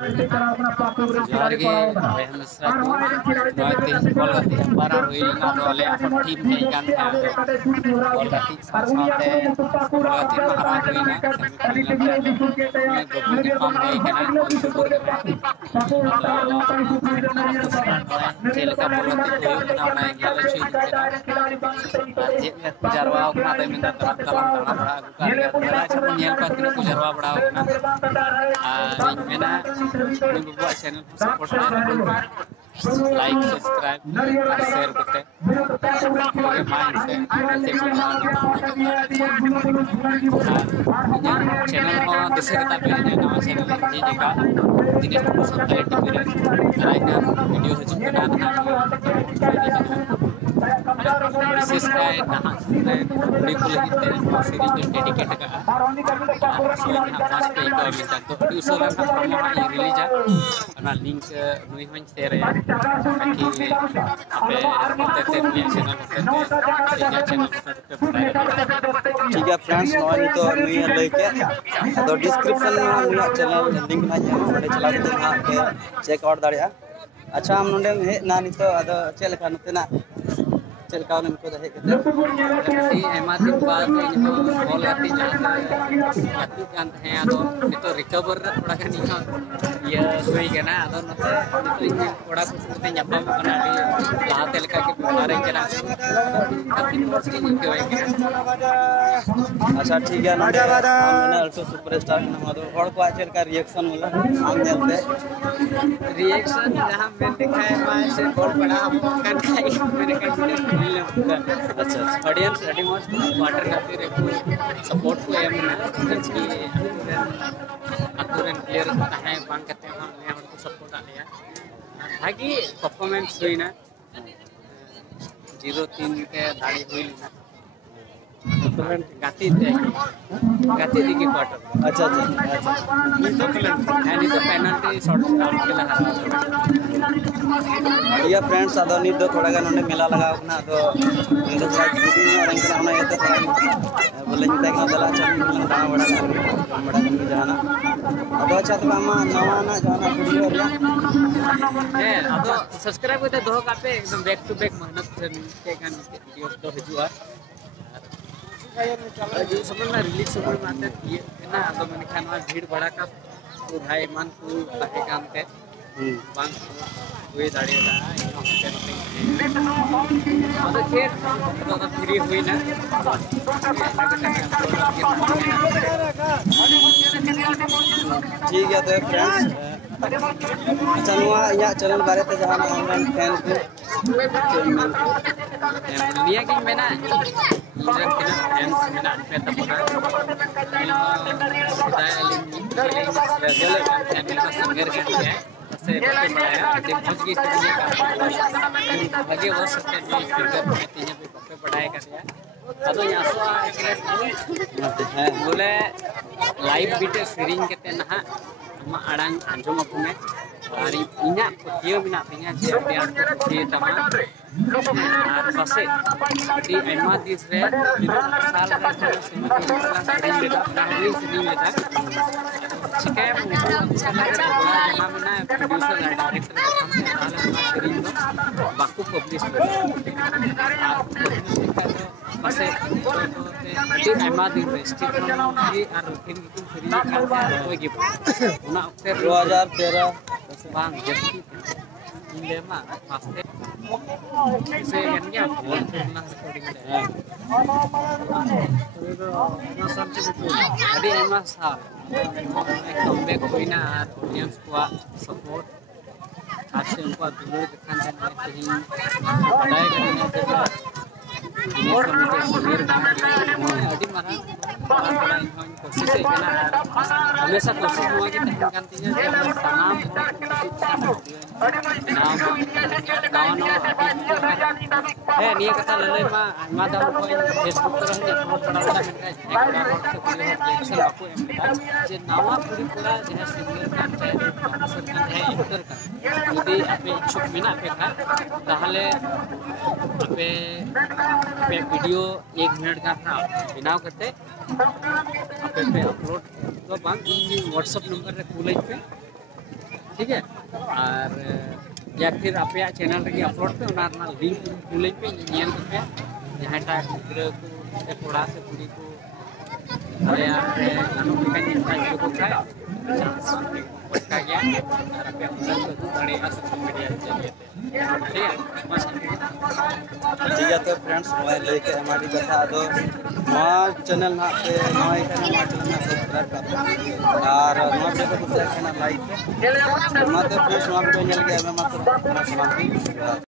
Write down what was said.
जोहार गे बयहा मिश्रा को नय तेज बॉल गाती पारा हुईना तो आले टीम हेज कान था बॉल गाती साथे बॉल गाती हरा हुईना सेमीफाइनल में गबू के पाम हेज काना सुपर चेल का बॉल गाती हुई ना ना गेल चुई केना जे जारवा ओकना ते मिंदा तला तला बड़ा गुकार बड़ा नेल का तीन को जारवा बड़ा ओकना मेना बुआ चैनल को सपोर्ट लाइक सब्सक्राइब और शेयर करते ओके माइंड से चैनल को दिसे कता पे नवा चैनल जे जेका दिनेश को संताली टीवी रे रायका वीडियो हजू कना विशेष काय नहा रे कुड़ी को लगिते सीरीज में डेडिकेट का सो यहां पांच पे को मिलता तो उसरा का प्रोमो ये रिलीज है ना लिंक नुई हन शेयर है ताकि आपे देखते हैं चैनल ठीक है फ्रेंड्स नॉय तो नुई लई के तो डिस्क्रिप्शन में नुई चैनल लिंक ना जे ओडे चला के ना के चेक आउट दाड़िया अच्छा हम नोंडे हे ना नि तो अदो चेल का नतेना चेल का नम को दे के एमा दिन बाद बॉल गाती गाती कान है अदो तो रिकवर थोड़ा का नहीं ये हुई गना अदो नते तो इन थोड़ा कुछ करते ᱧᱟᱯᱟᱢ कना लाते लेका के बारे कना काफी मस्त के होय के अच्छा ठीक है नोंडे हम ना अल्टो सुपरस्टार ना दो हड़ को चेल का रिएक्शन होला हम नेलते रिएक्शन जहां में दिखाए मां से बॉल बड़ा हम कान खाई मेरे का अच्छा ऑडियंस रेडी मच वाटर खातिर एको सपोर्ट को एम ना कि अतुरन प्लेयर है बांग करते हैं हम ने को सपोर्ट आ लिया भागी परफॉर्मेंस हुई ना 0-3 के धाड़ी हुई ना टूर्नामेंट गाती दी के क्वार्टर अच्छा अच्छा अच्छा नहीं तो पेनल्टी शॉट आउट के लगा ये फ्रेंड्स अदो नि दो थोड़ा गान ने मेला लगा ना तो मेरे साथ वीडियो में रंग ना ये तो बोले नि तक दला चल दाना बड़ा कर जाना अदो अच्छा तो मामा नवा ना जाना वीडियो रे है अदो सब्सक्राइब करते दो कापे एकदम बैक टू बैक मेहनत के गान वीडियो तो हिजुआ जो समझना रिलीज समय में आते ये ना तो मैंने खाना भीड़ बड़ा का तो भाई मान को बाहे काम के बांग हुए दाड़ी दा अदो खेत तो फ्री हुई ना ठीक है तो फ्रेंड्स अच्छा नुआ या चैनल बारे ते जहां ऑनलाइन फैन को लिया कि मैंने इधर किना फैंस मेना पे तपना बताया लिंक का सिंगर के लिए से बताया कि बहुत की दुनिया का आगे हो सकते हैं जो फिगर में तीन पे पप्पे पढ़ाई कर दिया अब यहां से बोले लाइव बीटे सीरीज के ते ना मा अड़ांग अंजम में और इना पतियो बिना तिया जे प्यार को जे तमा और पासे दी एमा दिस रे साल रे सीमा के क्लास सीरीज लेता नावी सीरीज लेता शिकायत जमा में प्रोड्यूसर डायरेक्टर साल सीरीज बाकू पब्लिश पासे दी एमा दिन स्टिक ये और फिर की सीरीज का कोई गिफ्ट उना अक्सर 2013 bang jadi ini mah pasti saya buat pernah recording jadi emang sah comeback huina audience ko support hasil ko dulu dekan dengan tim badai करने के बाद ini komite senior jadi mana बड़ा इन्होंने कोशिश है ना हमेशा कोशिश हुआ कि gantinya तमाम है निया कथा लले मा दाम को फेसबुक पर हम अपलोड पड़ा वाला है रिएक्शन आपको जे नवा पूरी पूरा जो है सिंगर का है एक्टर का यदि आपे इच्छुक मेना पे का ताहले आपे वीडियो 1 मिनट का बनाव करते आपे पे अपलोड तो बांग व्हाट्सएप नंबर रे खुले पे ठीक है। और या फिर अपने चैनल रे अपलोड पे उना लिंक खुले पे नेल पे जहां टा गिद्रा को से कोड़ा से कुड़ी को अरे गानों के कहीं टाइम को खाए का गया और अपने अपलोड को बड़े सोशल मीडिया जरिए ठीक है। बस ठीक है तो फ्रेंड्स नवा लेके हमारी कथा दो नवा चैनल ना पे नवा इकन नवा चैनल ना सब्सक्राइब कर और नवा वीडियो को कुछ लाइक पे नवा तो फ्रेंड्स नवा वीडियो नेल के हमें मात्र समाप्ति।